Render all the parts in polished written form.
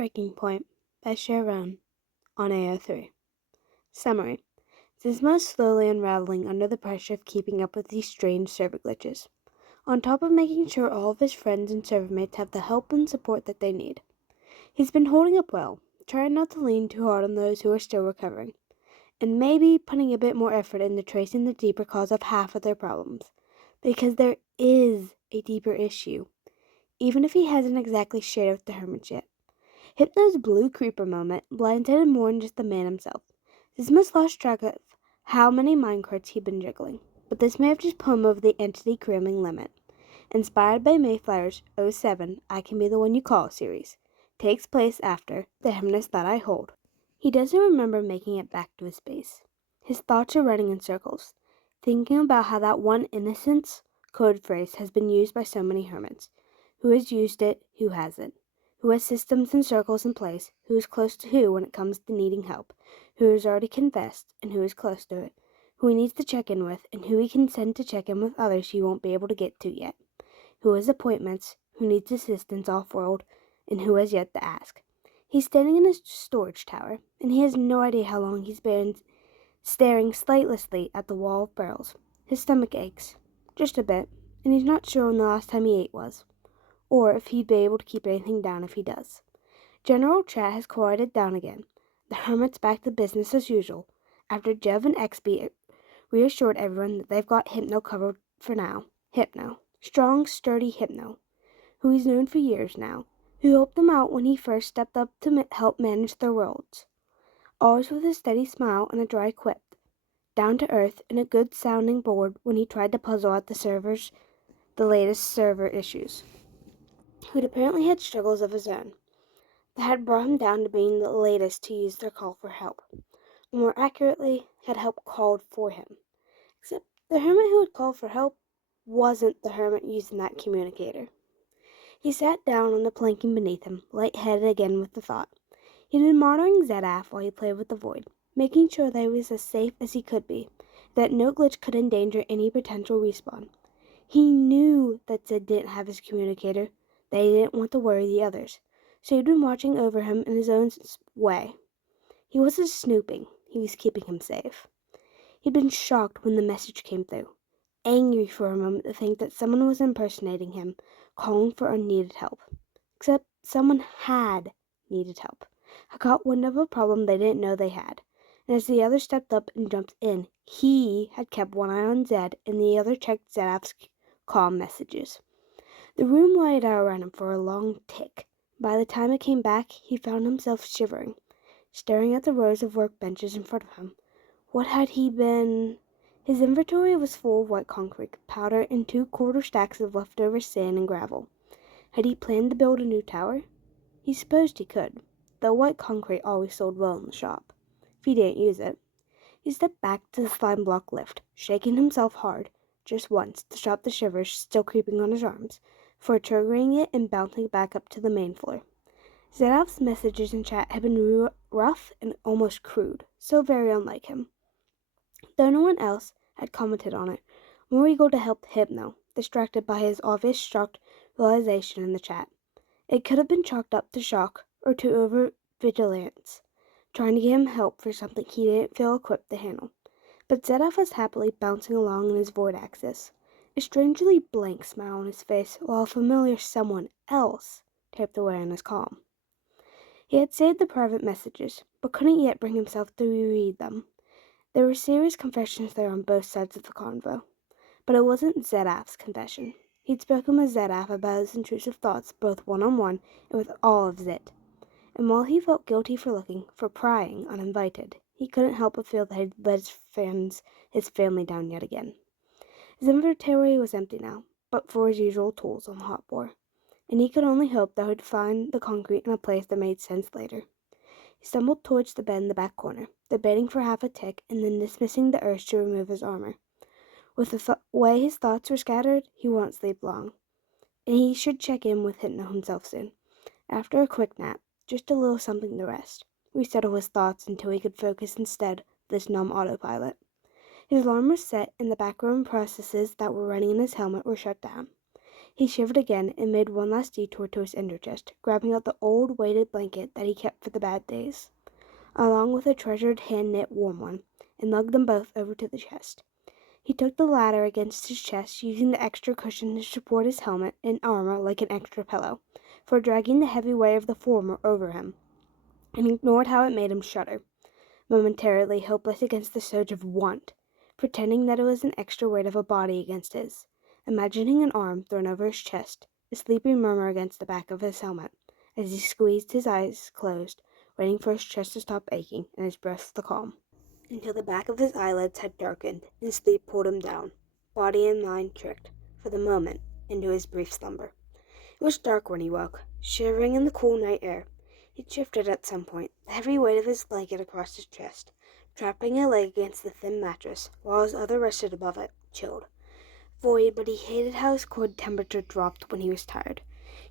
Breaking Point by Sharon on AO3. Summary. Xisuma is slowly unraveling under the pressure of keeping up with these strange server glitches, on top of making sure all of his friends and servermates have the help and support that they need. He's been holding up well, trying not to lean too hard on those who are still recovering, and maybe putting a bit more effort into tracing the deeper cause of half of their problems, because there is a deeper issue, even if he hasn't exactly shared it with the Hermits yet. Hypno's blue creeper moment blindsided more than just the man himself. Xisuma's lost track of how many minecarts he'd been juggling, but this may have just put him over the entity cramming limit. Inspired by Mayflower's 07 I Can Be the One You Call series, takes place after the Heaviness That I Hold. He doesn't remember making it back to his base. His thoughts are running in circles, thinking about how that one innocence code phrase has been used by so many hermits. Who has used it, who hasn't? Who has systems and circles in place, who is close to who when it comes to needing help, who has already confessed and who is close to it, who he needs to check in with and who he can send to check in with others he won't be able to get to yet, who has appointments, who needs assistance off-world, and who has yet to ask. He's standing in a storage tower, and he has no idea how long he's been staring sightlessly at the wall of barrels. His stomach aches, just a bit, and he's not sure when the last time he ate was, or if he'd be able to keep anything down if he does. General chat has quieted down again. The Hermits back to business as usual, after Jev and XB reassured everyone that they've got Hypno covered for now. Hypno. Strong, sturdy Hypno, who he's known for years now, who helped them out when he first stepped up to help manage their worlds. Always with a steady smile and a dry quip. Down to earth and a good sounding board when he tried to puzzle out the latest server issues, who'd apparently had struggles of his own that had brought him down to being the latest to use their call for help, or more accurately, had help called for him. Except the hermit who had called for help wasn't the hermit using that communicator. He sat down on the planking beneath him, light-headed again with the thought. He'd been monitoring Zedaf while he played with the void, making sure that he was as safe as he could be, that no glitch could endanger any potential respawn. He knew that Zed didn't have his communicator, that he didn't want to worry the others, so he'd been watching over him in his own way. He wasn't snooping, he was keeping him safe. He'd been shocked when the message came through, angry for a moment to think that someone was impersonating him, calling for unneeded help. Except someone had needed help, had caught wind of a problem they didn't know they had, and as the other stepped up and jumped in, he had kept one eye on Zed and the other checked Zedaf's call messages. The room lighted out around him for a long tick. By the time it came back, he found himself shivering, staring at the rows of workbenches in front of him. What had he been? His inventory was full of white concrete, powder, and 2-quarter stacks of leftover sand and gravel. Had he planned to build a new tower? He supposed he could, though white concrete always sold well in the shop, if he didn't use it. He stepped back to the slime block lift, shaking himself hard, just once, to stop the shivers still creeping on his arms, before triggering it and bouncing back up to the main floor. Zedaf's messages in chat had been rough and almost crude, so very unlike him. Though no one else had commented on it, more eager to help Hypno, distracted by his obvious shocked realization in the chat. It could have been chalked up to shock or to over-vigilance, trying to get him help for something he didn't feel equipped to handle. But Zedaf was happily bouncing along in his void axis, a strangely blank smile on his face while a familiar someone else typed away on his comm. He had saved the private messages, but couldn't yet bring himself to reread them. There were serious confessions there on both sides of the convo, but it wasn't Zedaf's confession. He'd spoken with Zedaf about his intrusive thoughts both one-on-one and with all of Zit, and while he felt guilty for prying uninvited, he couldn't help but feel that he'd let his family down yet again. His inventory was empty now, but for his usual tools on the hotbar, and he could only hope that he'd find the concrete in a place that made sense later. He stumbled towards the bed in the back corner, debating for half a tick and then dismissing the urge to remove his armor. With the way his thoughts were scattered, he wouldn't sleep long, and he should check in with Hypno himself soon. After a quick nap, just a little something to rest, resettle his thoughts until he could focus instead of this numb autopilot. His alarm was set and the background processes that were running in his helmet were shut down. He shivered again and made one last detour to his ender chest, grabbing out the old weighted blanket that he kept for the bad days, along with a treasured hand-knit warm one, and lugged them both over to the chest. He took the latter against his chest, using the extra cushion to support his helmet and armor like an extra pillow, for dragging the heavy weight of the former over him, and ignored how it made him shudder, momentarily hopeless against the surge of want, pretending that it was an extra weight of a body against his, imagining an arm thrown over his chest, a sleepy murmur against the back of his helmet, as he squeezed his eyes closed, waiting for his chest to stop aching and his breath to calm, until the back of his eyelids had darkened and sleep pulled him down, body and mind tricked, for the moment, into his brief slumber. It was dark when he woke, shivering in the cool night air. He shifted at some point, the heavy weight of his blanket across his chest, trapping a leg against the thin mattress, while his other rested above it, chilled. Void, but he hated how his core temperature dropped when he was tired.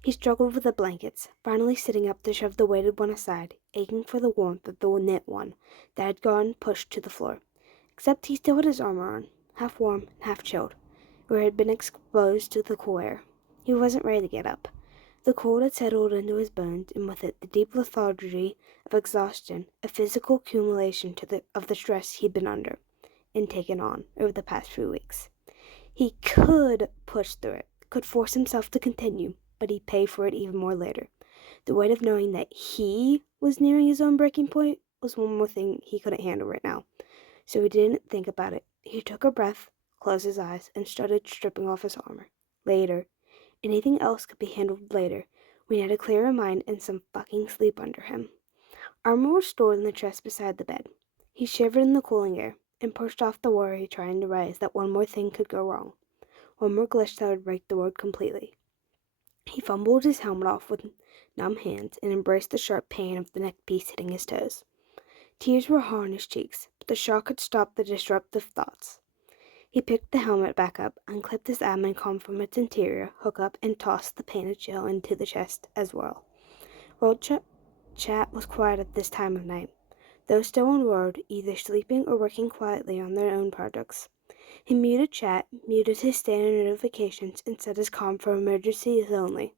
He struggled with the blankets, finally sitting up to shove the weighted one aside, aching for the warmth of the knit one that had gone pushed to the floor. Except he still had his armor on, half warm and half chilled, where it had been exposed to the cool air. He wasn't ready to get up. The cold had settled into his bones, and with it the deep lethargy of exhaustion, a physical accumulation of the stress he'd been under and taken on over the past few weeks. He could push through it, could force himself to continue, but he'd pay for it even more later. The weight of knowing that he was nearing his own breaking point was one more thing he couldn't handle right now. So he didn't think about it. He took a breath, closed his eyes, and started stripping off his armor. Later. Anything else could be handled later, when he had a clearer mind and some fucking sleep under him. Armor was stored in the chest beside the bed. He shivered in the cooling air, and pushed off the worry trying to rise that one more thing could go wrong. One more glitch that would break the world completely. He fumbled his helmet off with numb hands and embraced the sharp pain of the neck piece hitting his toes. Tears were hard on his cheeks, but the shock had stopped the disruptive thoughts. He picked the helmet back up, unclipped his admin com from its interior hookup, and tossed the painted shell into the chest as well. World chat was quiet at this time of night, those still on Word, either sleeping or working quietly on their own projects. He muted chat, muted his standard notifications, and set his comm for emergencies only,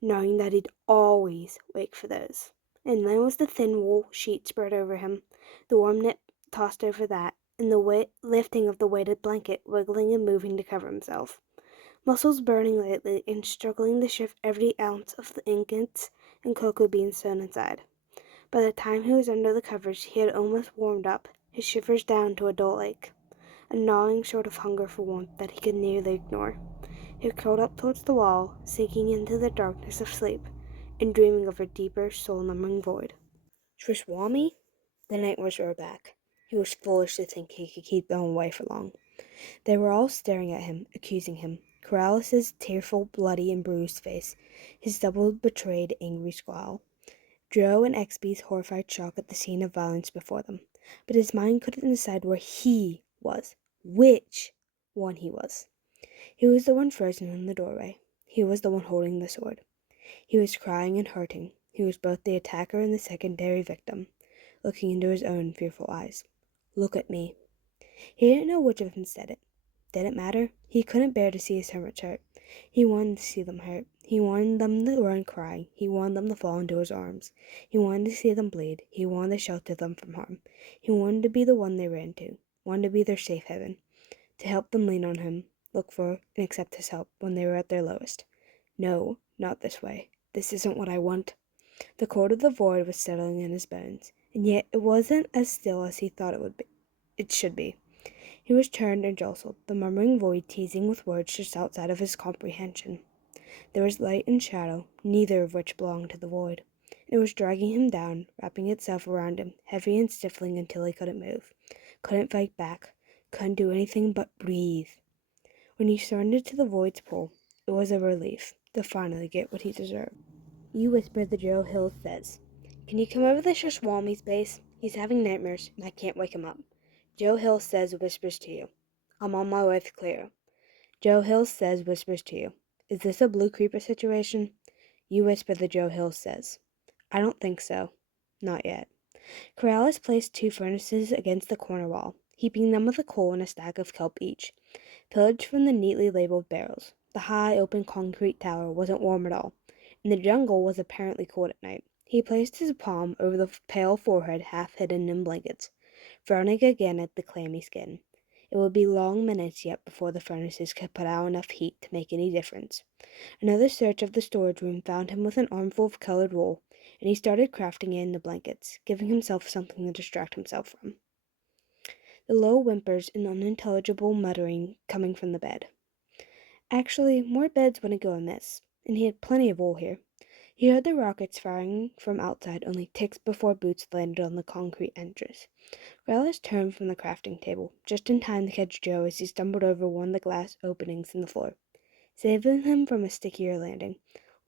knowing that he'd always wake for those. And then was the thin wool sheet spread over him, the warm knit tossed over that, and the lifting of the weighted blanket, wiggling and moving to cover himself. Muscles burning lately and struggling to shift every ounce of the ingots and cocoa beans sewn inside. By the time he was under the covers, he had almost warmed up, his shivers down to a dull ache, a gnawing sort of hunger for warmth that he could nearly ignore. He curled up towards the wall, sinking into the darkness of sleep, and dreaming of a deeper, soul-numbing void. Swami? The nightmares were back. He was foolish to think he could keep them away for long. They were all staring at him, accusing him. Corralis's tearful, bloody, and bruised face, his double betrayed, angry scowl. Joe and XB's horrified shock at the scene of violence before them. But his mind couldn't decide where he was, which one he was. He was the one frozen in the doorway. He was the one holding the sword. He was crying and hurting. He was both the attacker and the secondary victim, looking into his own fearful eyes. Look at me. He didn't know which of them said it. Did it matter? He couldn't bear to see his hermits hurt. He wanted to see them hurt. He wanted them to run crying. He wanted them to fall into his arms. He wanted to see them bleed. He wanted to shelter them from harm. He wanted to be the one they ran to, wanted to be their safe haven, to help them lean on him, look for and accept his help when they were at their lowest. No, not this way. This isn't what I want. The cold of the void was settling in his bones, and yet it wasn't as still as he thought it should be. He was turned and jostled, the murmuring void teasing with words just outside of his comprehension. There was light and shadow, neither of which belonged to the void. It was dragging him down, wrapping itself around him, heavy and stifling until he couldn't move, couldn't fight back, couldn't do anything but breathe. When he surrendered to the void's pull, it was a relief to finally get what he deserved. You whispered the Joe Hill says. Can you come over to Shashwami's base? He's having nightmares, and I can't wake him up. Joe Hill says whispers to you. I'm on my way to Cleo. Joe Hill says whispers to you. Is this a Blue Creeper situation? You whisper the Joe Hill says. I don't think so. Not yet. Corrales placed 2 furnaces against the corner wall, heaping them with a coal and a stack of kelp each, pillaged from the neatly labeled barrels. The high, open concrete tower wasn't warm at all, and the jungle was apparently cold at night. He placed his palm over the pale forehead half hidden in blankets, frowning again at the clammy skin. It would be long minutes yet before the furnaces could put out enough heat to make any difference. Another search of the storage room found him with an armful of colored wool, and he started crafting it into blankets, giving himself something to distract himself from. The low whimpers and unintelligible muttering coming from the bed. Actually, more beds wouldn't go amiss, and he had plenty of wool here. He heard the rockets firing from outside only ticks before boots landed on the concrete entrance. Relish turned from the crafting table, just in time to catch Joe as he stumbled over one of the glass openings in the floor, saving him from a stickier landing.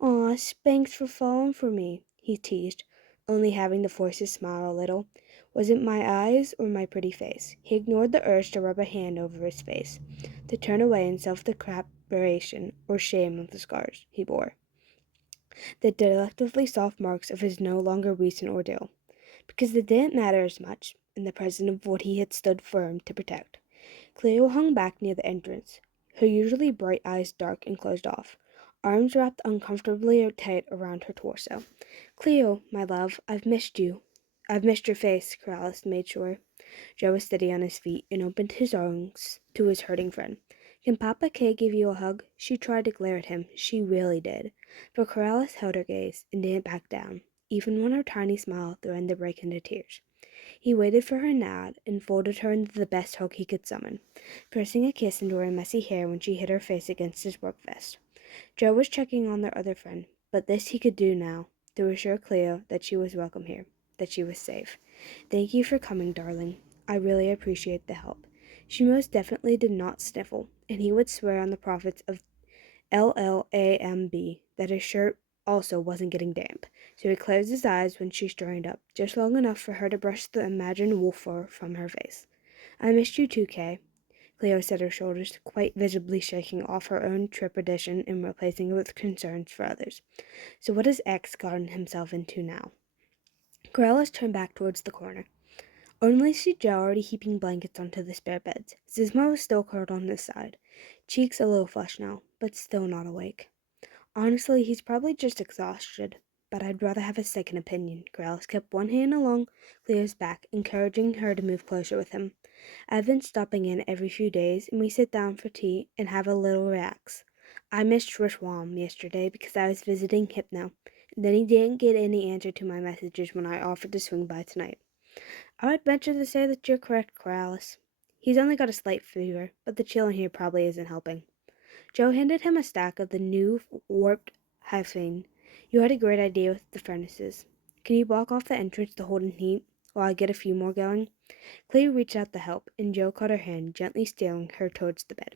"Aw, spanks for falling for me," he teased, only having to force his smile a little. Was it my eyes or my pretty face? He ignored the urge to rub a hand over his face, to turn away in self-deprecation or shame of the scars he bore, the delectably soft marks of his no longer recent ordeal, because they didn't matter as much in the presence of what he had stood firm to protect. Cleo hung back near the entrance, her usually bright eyes dark and closed off, arms wrapped uncomfortably tight around her torso. "Cleo, my love, I've missed you. I've missed your face," Corrales made sure. Joe was steady on his feet and opened his arms to his hurting friend. "Can Papa K give you a hug?" She tried to glare at him. She really did. But Corrales held her gaze and didn't back down, even when her tiny smile threatened to break into tears. He waited for her nod and folded her into the best hug he could summon, pressing a kiss into her messy hair when she hid her face against his work vest. Joe was checking on their other friend, but this he could do now, to assure Cleo that she was welcome here, that she was safe. "Thank you for coming, darling. I really appreciate the help." She most definitely did not sniffle, and he would swear on the prophets of LLAMB that his shirt also wasn't getting damp, so he closed his eyes when she straightened up, just long enough for her to brush the imagined wolf fur from her face. "I missed you too, Kay." Cleo set her shoulders, quite visibly shaking off her own trepidation and replacing it with concerns for others. "So what has X gotten himself into now?" Corellis turned back towards the corner. Only see Joe already heaping blankets onto the spare beds. Xisuma was still curled on his side, cheeks a little flushed now, but still not awake. "Honestly, he's probably just exhausted, but I'd rather have a second opinion." Corrales kept one hand along Cleo's back, encouraging her to move closer with him. "I've been stopping in every few days, and we sit down for tea and have a little relax. I missed Rishwam yesterday because I was visiting Hypno, and then he didn't get any answer to my messages when I offered to swing by tonight. I would venture to say that you're correct, Corrales. He's only got a slight fever, but the chill in here probably isn't helping." Joe handed him a stack of the new warped hyphene. "You had a great idea with the furnaces. Can you block off the entrance to hold in heat while I get a few more going?" Cleo reached out to help, and Joe caught her hand, gently steering her towards the bed.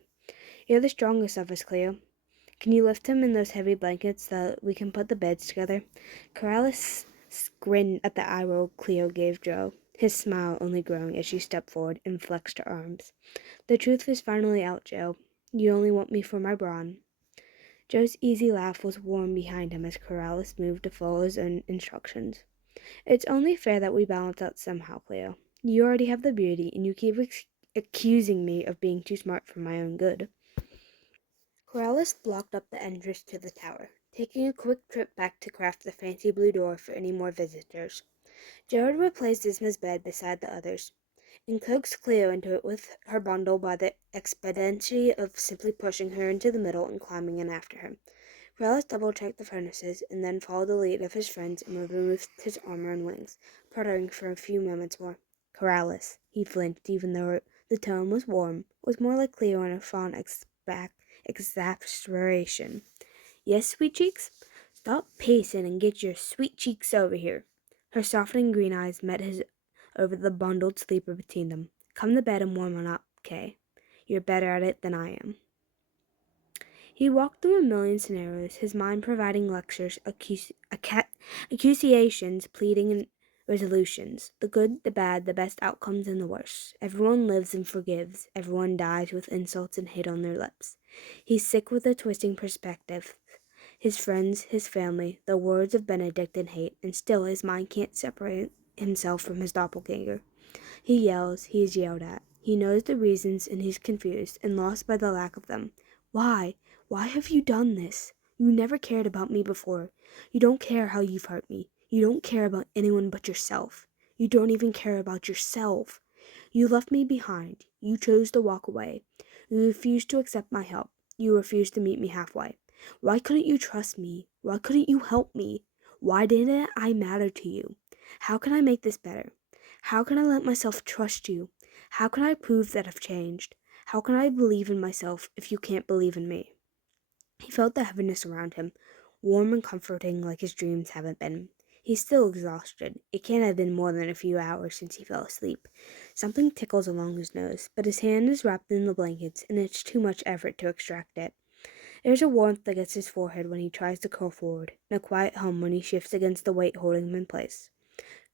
"You're the strongest of us, Cleo. Can you lift him in those heavy blankets so that we can put the beds together?" Corrales grinned at the eye roll Cleo gave Joe, his smile only growing as she stepped forward and flexed her arms. "The truth is finally out, Joe. You only want me for my brawn." Joe's easy laugh was warm behind him as Corrales moved to follow his own instructions. "It's only fair that we balance out somehow, Cleo. You already have the beauty, and you keep accusing me of being too smart for my own good." Corrales blocked up the entrance to the tower, taking a quick trip back to craft the fancy blue door for any more visitors. Jared replaced Isma's bed beside the others, and coaxed Cleo into it with her bundle by the expediency of simply pushing her into the middle and climbing in after her. Corrales double-checked the furnaces, and then followed the lead of his friends and removed his armor and wings, puttering for a few moments more. "Corrales." He flinched, even though the tone was warm, was more like Cleo in a fond exasperation. "Yes, sweet cheeks? Stop pacing and get your sweet cheeks over here." Her softening green eyes met his over the bundled sleeper between them. "Come to bed and warm on up, Kay. You're better at it than I am." He walked through a million scenarios, his mind providing lectures, accusations, pleading, and resolutions. The good, the bad, the best outcomes, and the worst. Everyone lives and forgives. Everyone dies with insults and hate on their lips. He's sick with the twisting perspective. His friends, his family, the words of Benedict and hate, and still his mind can't separate himself from his doppelganger. He yells, he is yelled at. He knows the reasons, and he's confused and lost by the lack of them. Why? Why have you done this? You never cared about me before. You don't care how you've hurt me. You don't care about anyone but yourself. You don't even care about yourself. You left me behind. You chose to walk away. You refused to accept my help. You refused to meet me halfway. Why couldn't you trust me? Why couldn't you help me? Why didn't I matter to you? How can I make this better? How can I let myself trust you? How can I prove that I've changed? How can I believe in myself if you can't believe in me? He felt the heaviness around him, warm and comforting like his dreams haven't been. He's still exhausted. It can't have been more than a few hours since he fell asleep. Something tickles along his nose, but his hand is wrapped in the blankets, and it's too much effort to extract it. There's a warmth against his forehead when he tries to curl forward, and a quiet hum when he shifts against the weight holding him in place.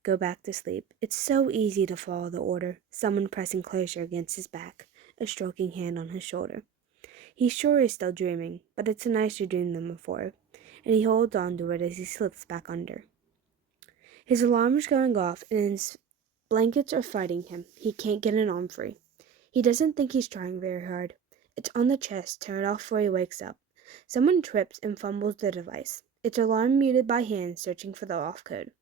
Go back to sleep. It's so easy to follow the order, someone pressing closer against his back, a stroking hand on his shoulder. He's sure he's still dreaming, but it's a nicer dream than before, and he holds on to it as he slips back under. His alarm is going off, and his blankets are fighting him. He can't get an arm free. He doesn't think he's trying very hard. It's on the chest, turn it off before he wakes up. Someone trips and fumbles the device. Its alarm muted by hand, searching for the off code.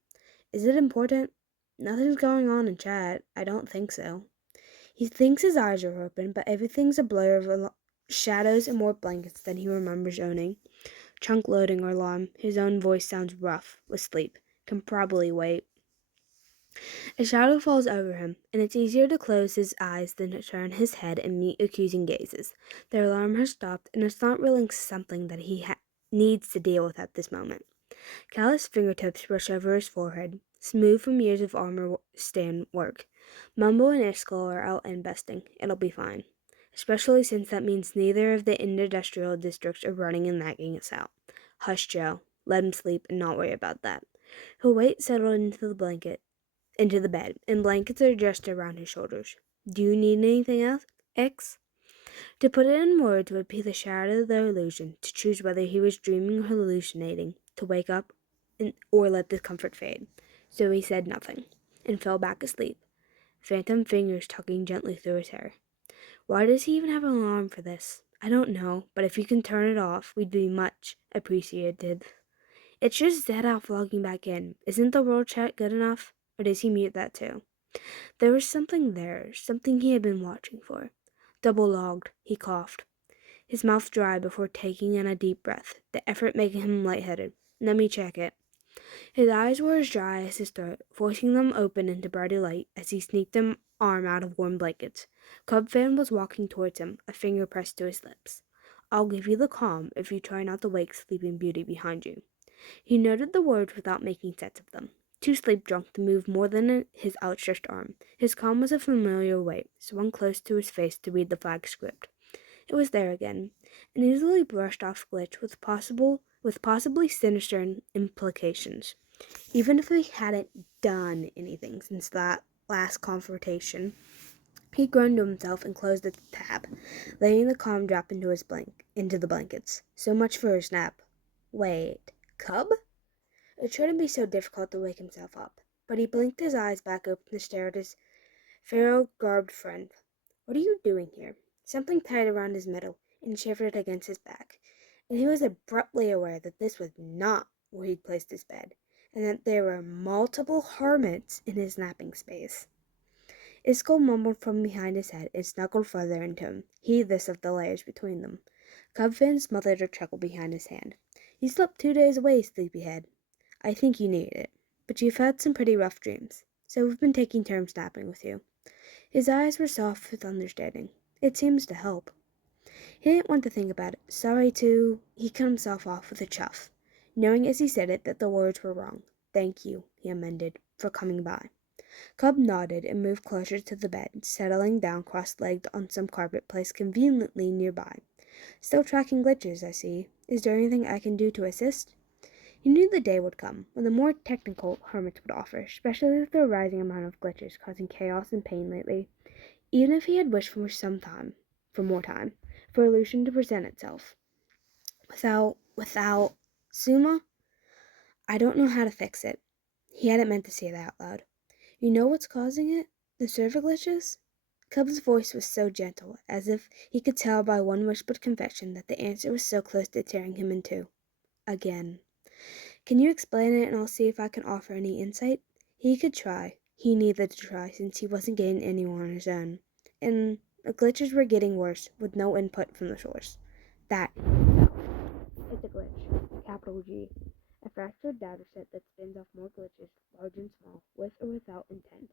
Is it important? Nothing's going on in chat. I don't think so. He thinks his eyes are open, but everything's a blur of shadows and more blankets than he remembers owning. Chunk loading or alarm. His own voice sounds rough with sleep. Can probably wait. A shadow falls over him, and it's easier to close his eyes than to turn his head and meet accusing gazes. Their alarm has stopped, and it's not really something that he needs to deal with at this moment. Calloused fingertips brush over his forehead, smooth from years of armor stand work. Mumbo and Iskall are out investing. It'll be fine. Especially since that means neither of the industrial districts are running and nagging us out. Hush, Joe. Let him sleep and not worry about that. He'll wait settled into the bed, and blankets are just around his shoulders. Do you need anything else, X? To put it in words would be the shadow of the illusion, to choose whether he was dreaming or hallucinating, to wake up or let the comfort fade. So he said nothing, and fell back asleep, phantom fingers tugging gently through his hair. Why does he even have an alarm for this? I don't know, but if you can turn it off, we'd be much appreciated. It's just Zed out logging back in. Isn't the world chat good enough? Or does he mute that too? There was something there, something he had been watching for. Double logged, he coughed, his mouth dry before taking in a deep breath, the effort making him lightheaded. Let me check it. His eyes were as dry as his throat, forcing them open into brighter light as he sneaked an arm out of warm blankets. Cubfan was walking towards him, a finger pressed to his lips. I'll give you the calm if you try not to wake Sleeping Beauty behind you. He noted the words without making sense of them. Too sleep-drunk to move more than his outstretched arm. His calm was a familiar weight, swung close to his face to read the flag script. It was there again, an easily brushed-off glitch with possibly sinister implications. Even if he hadn't done anything since that last confrontation, he groaned to himself and closed the tab, letting the calm drop into the blankets. So much for his nap. Wait, Cub? It shouldn't be so difficult to wake himself up, but he blinked his eyes back open to stare at his pharaoh-garbed friend. What are you doing here? Something tied around his middle and shivered against his back, and he was abruptly aware that this was not where he'd placed his bed, and that there were multiple hermits in his napping space. Iskall mumbled from behind his head and snuggled further into him, heedless of the layers between them. Cubfin smothered a chuckle behind his hand. You slept 2 days away, sleepyhead. I think you needed it, but you've had some pretty rough dreams, so we've been taking turns napping with you. His eyes were soft with understanding. It seems to help. He didn't want to think about it. He cut himself off with a chuff, knowing as he said it that the words were wrong. Thank you, he amended, for coming by. Cub nodded and moved closer to the bed, settling down cross-legged on some carpet placed conveniently nearby. Still tracking glitches, I see. Is there anything I can do to assist? He knew the day would come when the more technical hermits would offer, especially with the rising amount of glitches causing chaos and pain lately. Even if he had wished for more time, for illusion to present itself. Without Xisuma? I don't know how to fix it. He hadn't meant to say that out loud. You know what's causing it? The server glitches? Cub's voice was so gentle, as if he could tell by one whispered confession that the answer was so close to tearing him in two. Again. Can you explain it and I'll see if I can offer any insight? He could try. He needed to try since he wasn't getting anywhere on his own. And the glitches were getting worse with no input from the source. That it's a glitch. Capital G. A fractured dataset that spins off more glitches, large and small, with or without intent.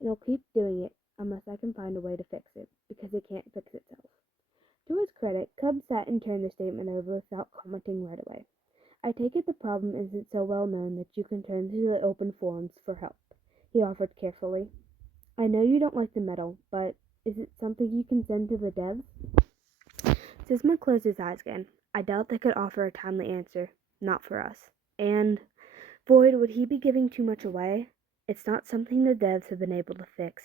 And it'll keep doing it unless I can find a way to fix it, because it can't fix itself. To his credit, Cub sat and turned the statement over without commenting right away. I take it the problem isn't so well known that you can turn to the open forums for help, he offered carefully. I know you don't like the medal, but is it something you can send to the devs? Xisuma closed his eyes again. I doubt they could offer a timely answer. Not for us. And, Void, would he be giving too much away? It's not something the devs have been able to fix.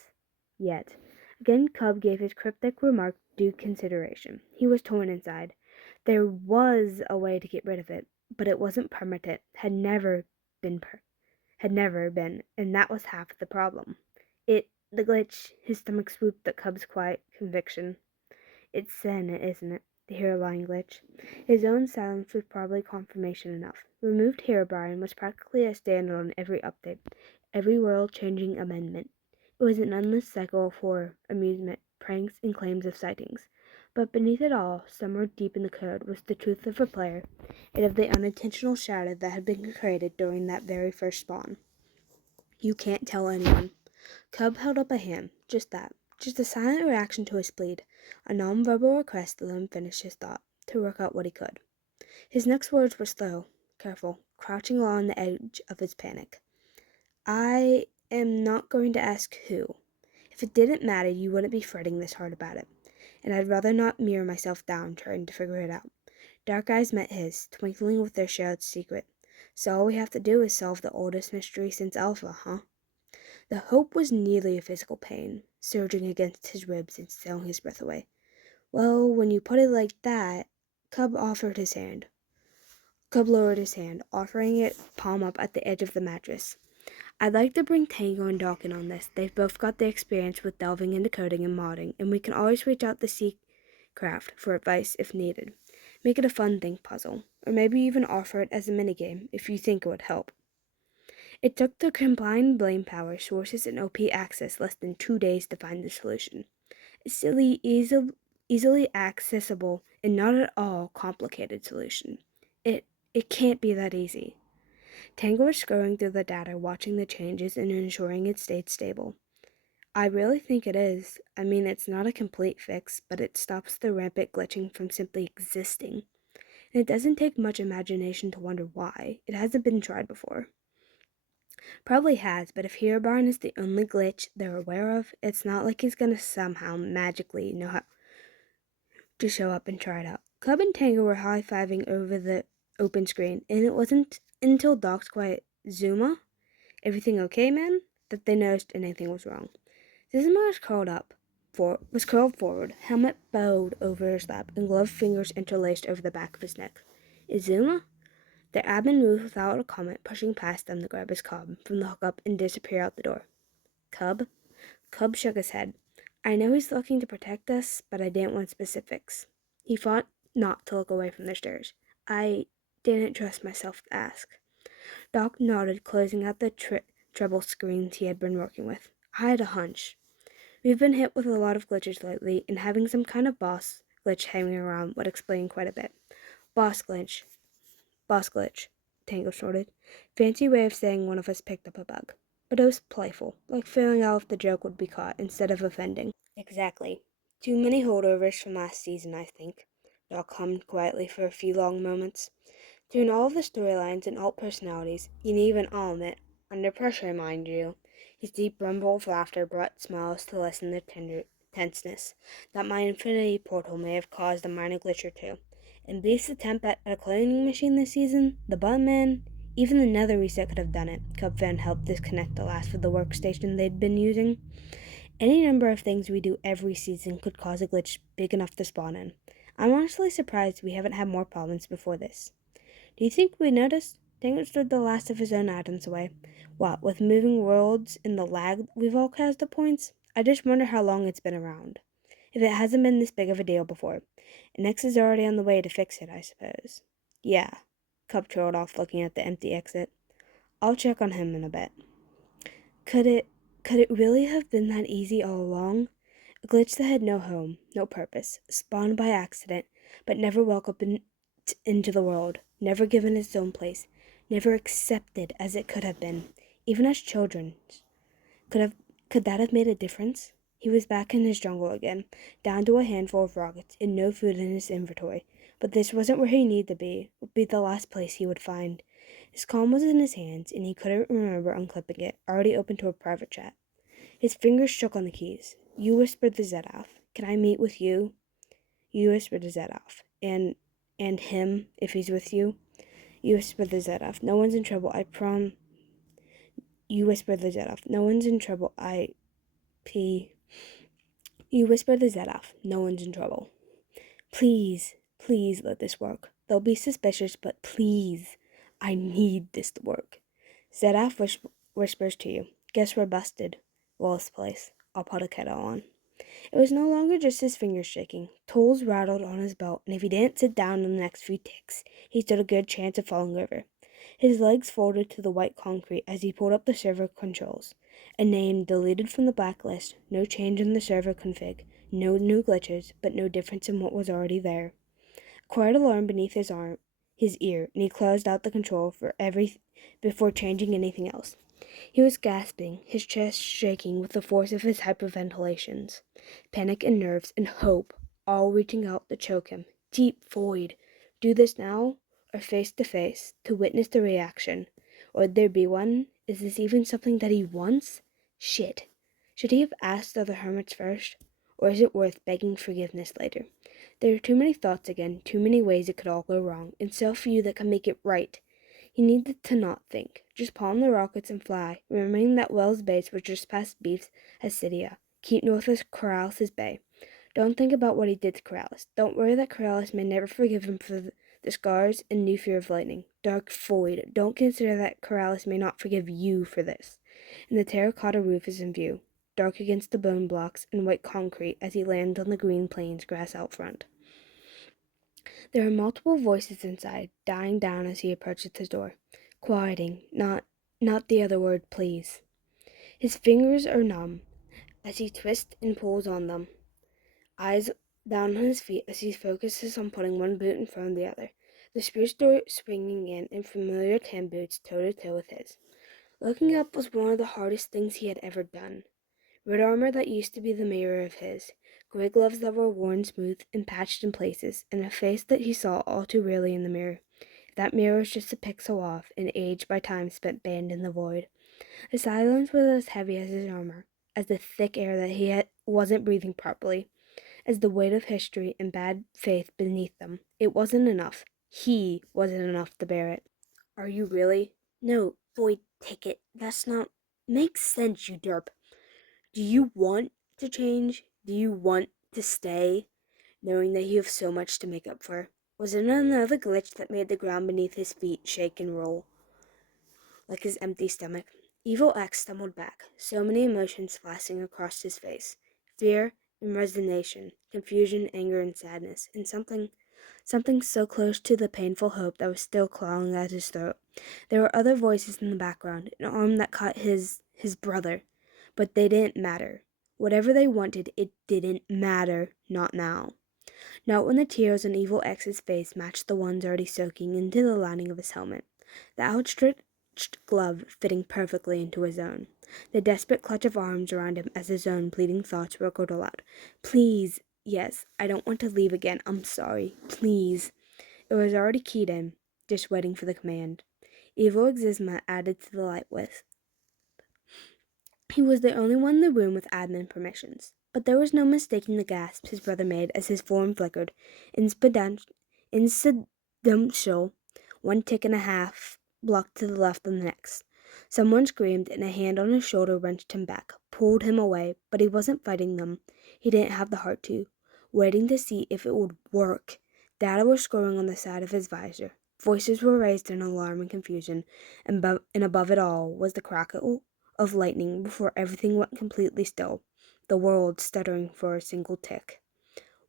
Yet. Again, Cub gave his cryptic remark due consideration. He was torn inside. There was a way to get rid of it, but it wasn't permanent, had never been, and that was half the problem. The glitch, his stomach swooped at Cub's quiet conviction. It's sin, isn't it? The Herobrine glitch. His own silence was probably confirmation enough. Removed Herobrine was practically a standard on every update, every world-changing amendment. It was an endless cycle of horror, amusement, pranks, and claims of sightings. But beneath it all, somewhere deep in the code, was the truth of a player, and of the unintentional shadow that had been created during that very first spawn. You can't tell anyone. Cub held up a hand, just that. Just a silent reaction to his plead, a non-verbal request to let him finish his thought, to work out what he could. His next words were slow, careful, crouching along the edge of his panic. I am not going to ask who. If it didn't matter, you wouldn't be fretting this hard about it, and I'd rather not mirror myself down trying to figure it out. Dark eyes met his, twinkling with their shared secret. So all we have to do is solve the oldest mystery since Alpha, huh? The hope was nearly a physical pain, surging against his ribs and stealing his breath away. Well, when you put it like that, Cub lowered his hand, offering it palm up at the edge of the mattress. I'd like to bring Tango and Doc in on this. They've both got the experience with delving into coding and modding, and we can always reach out to Craft for advice if needed. Make it a fun think puzzle, or maybe even offer it as a minigame if you think it would help. It took the combined blame power, sources, and OP access less than 2 days to find the solution. A silly, easily accessible, and not at all complicated solution. It can't be that easy. Tango was scrolling through the data, watching the changes and ensuring it stayed stable. I really think it is. I mean, it's not a complete fix, but it stops the rampant glitching from simply existing. And it doesn't take much imagination to wonder why. It hasn't been tried before. Probably has, but if Herobrine is the only glitch they're aware of, it's not like he's gonna somehow magically know how to show up and try it out. Cub and Tango were high-fiving over the open screen, and it wasn't until Doc's quiet, Xisuma, everything okay, man, that they noticed anything was wrong. Xisuma was curled forward, helmet bowed over his lap, and gloved fingers interlaced over the back of his neck. Xisuma? The admin moved without a comment, pushing past them to grab his cob from the hookup and disappear out the door. Cub? Cub shook his head. I know he's looking to protect us, but I didn't want specifics. He fought not to look away from their stares. I didn't trust myself to ask. Doc nodded, closing out the treble screens he had been working with. I had a hunch. We've been hit with a lot of glitches lately, and having some kind of boss glitch hanging around would explain quite a bit. Boss glitch, Tango snorted. Fancy way of saying one of us picked up a bug. But it was playful, like feeling out if the joke would be caught instead of offending. Exactly. Too many holdovers from last season, I think. Doc hummed quietly for a few long moments. Through all of the storylines and alt personalities, and even element, under pressure, mind you, his deep rumble of laughter brought smiles to lessen the tenseness that my infinity portal may have caused a minor glitch or two. And Beast's attempt at a cloning machine this season, the Buttman, even the Nether reset could have done it. Cubfan helped disconnect the last of the workstation they'd been using. Any number of things we do every season could cause a glitch big enough to spawn in. I'm honestly surprised we haven't had more problems before this. Do you think we noticed? Tango stood the last of his own items away. What, with moving worlds and the lag we've all caused at points? I just wonder how long it's been around. If it hasn't been this big of a deal before. And X is already on the way to fix it, I suppose. Yeah. Cup trailed off, looking at the empty exit. I'll check on him in a bit. Could it really have been that easy all along? A glitch that had no home, no purpose, spawned by accident, but never welcomed into the world, never given its own place, never accepted as it could have been, even as children. Could that have made a difference? He was back in his jungle again, down to a handful of rockets and no food in his inventory. But this wasn't where he needed to be. It would be the last place he would find. His calm was in his hands, and he couldn't remember unclipping it, already open to a private chat. His fingers shook on the keys. You whispered the Zedoff. Can I meet with you? You whispered the Zedoff. And him, if he's with you. You whispered the Zedoff. No one's in trouble, I prom. You whispered the Zedoff. No one's in trouble, You whispered the Zedoff. No one's in trouble. Please, please let this work. They'll be suspicious, but please, I need this to work. Zedoff whispers to you. Guess we're busted. Wallace Place. I'll put a kettle on. It was no longer just his fingers shaking. Tools rattled on his belt, and if he didn't sit down in the next few ticks, he stood a good chance of falling over. His legs folded to the white concrete as he pulled up the server controls. A name deleted from the blacklist, no change in the server config, no new glitches, but no difference in what was already there. A quiet alarm beneath his ear, and he closed out the control before changing anything else. He was gasping, his chest shaking with the force of his hyperventilations. Panic and nerves and hope all reaching out to choke him. Deep void. Do this now, or face to face, to witness the reaction. Would there be one? Is this even something that he wants? Shit. Should he have asked other hermits first? Or is it worth begging forgiveness later? There are too many thoughts again, too many ways it could all go wrong, and so few that can make it right. He needed to not think. Just palm the rockets and fly, remembering that Wells Base was just past Beef's Hasidia. Keep north of Corrales' Bay. Don't think about what he did to Corrales. Don't worry that Corrales may never forgive him for the scars and new fear of lightning. Dark void. Don't consider that Corrales may not forgive you for this. And the terracotta roof is in view, dark against the bone blocks and white concrete as he lands on the green plains grass out front. There are multiple voices inside, dying down as he approaches his door, quieting, not the other word, please. His fingers are numb as he twists and pulls on them, eyes down on his feet as he focuses on putting one boot in front of the other, the spruce door swinging in familiar tan boots toe-to-toe with his. Looking up was one of the hardest things he had ever done. Red armor that used to be the mirror of his, gray gloves that were worn smooth and patched in places, and a face that he saw all too rarely in the mirror. That mirror was just a pixel off, and aged by time spent banned in the void. The silence was as heavy as his armor, as the thick air that he wasn't breathing properly, as the weight of history and bad faith beneath them. It wasn't enough. He wasn't enough to bear it. Are you really? No, void ticket. That's not... Makes sense, you derp. Do you want to change? Do you want to stay, knowing that you have so much to make up for? Was it another glitch that made the ground beneath his feet shake and roll, like his empty stomach? Evil X stumbled back, so many emotions flashing across his face. Fear and resignation, confusion, anger, and sadness, and something so close to the painful hope that was still clawing at his throat. There were other voices in the background, an arm that caught his brother. But they didn't matter. Whatever they wanted, it didn't matter. Not now. Not when the tears on Evil X's face matched the ones already soaking into the lining of his helmet. The outstretched glove fitting perfectly into his own. The desperate clutch of arms around him as his own pleading thoughts echoed aloud. Please. Yes, I don't want to leave again. I'm sorry. Please. It was already keyed in, just waiting for the command. Evil Xisuma added to the light with. He was the only one in the room with admin permissions, but there was no mistaking the gasps his brother made as his form flickered, incidental, one tick and a half blocked to the left and the next. Someone screamed, and a hand on his shoulder wrenched him back, pulled him away, but he wasn't fighting them. He didn't have the heart to, waiting to see if it would work. Data was scrolling on the side of his visor. Voices were raised in alarm and confusion, and above it all was the crackle of lightning before everything went completely still. the world stuttering for a single tick.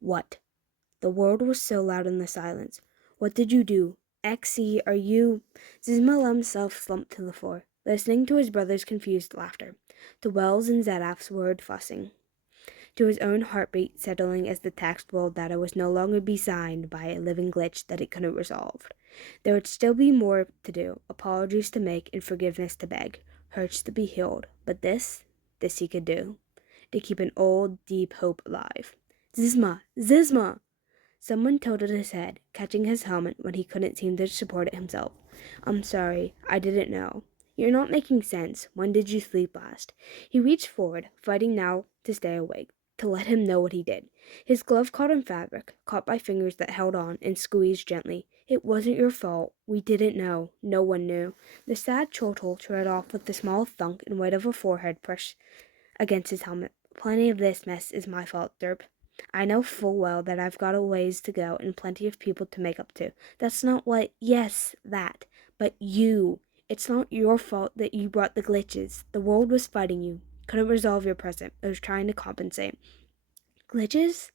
What? The world was so loud in the silence. What did you do? Exie, are you... Xisuma let himself slump to the floor, listening to his brother's confused laughter, to Wells and Zedaf's word fussing, to his own heartbeat settling as the text world data was no longer be signed by a living glitch that it couldn't resolve. There would still be more to do, apologies to make, and forgiveness to beg, hurts to be healed, but this he could do, to keep an old, deep hope alive. Xisuma! Xisuma! Someone tilted his head, catching his helmet when he couldn't seem to support it himself. I'm sorry, I didn't know. You're not making sense. When did you sleep last? He reached forward, fighting now to stay awake, to let him know what he did. His glove caught in fabric, caught by fingers that held on and squeezed gently. It wasn't your fault. We didn't know. No one knew. The sad chortle trailed off with the small thunk and weight of a forehead pressed against his helmet. Plenty of this mess is my fault, Derp. I know full well that I've got a ways to go and plenty of people to make up to. That's not what... Yes, that. But you. It's not your fault that you brought the glitches. The world was fighting you. Couldn't resolve your present. It was trying to compensate. Glitches?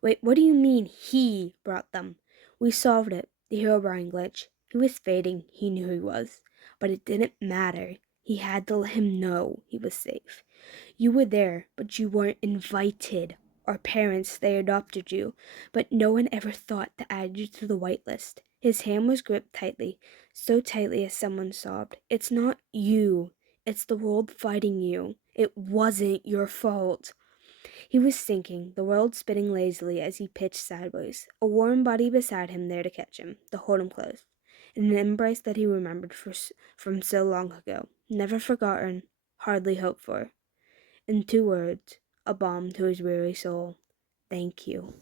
Wait, what do you mean he brought them? We solved it. The Herobrine glitch. He was fading. He knew he was. But it didn't matter. He had to let him know he was safe. You were there, but you weren't invited. Our parents, they adopted you, but no one ever thought to add you to the whitelist. His hand was gripped tightly, so tightly as someone sobbed. It's not you. It's the world fighting you. It wasn't your fault. He was sinking, the world spinning lazily as he pitched sideways, a warm body beside him there to catch him, to hold him close, in an embrace that he remembered from so long ago, never forgotten, hardly hoped for. In 2 words, a balm to his weary soul. Thank you.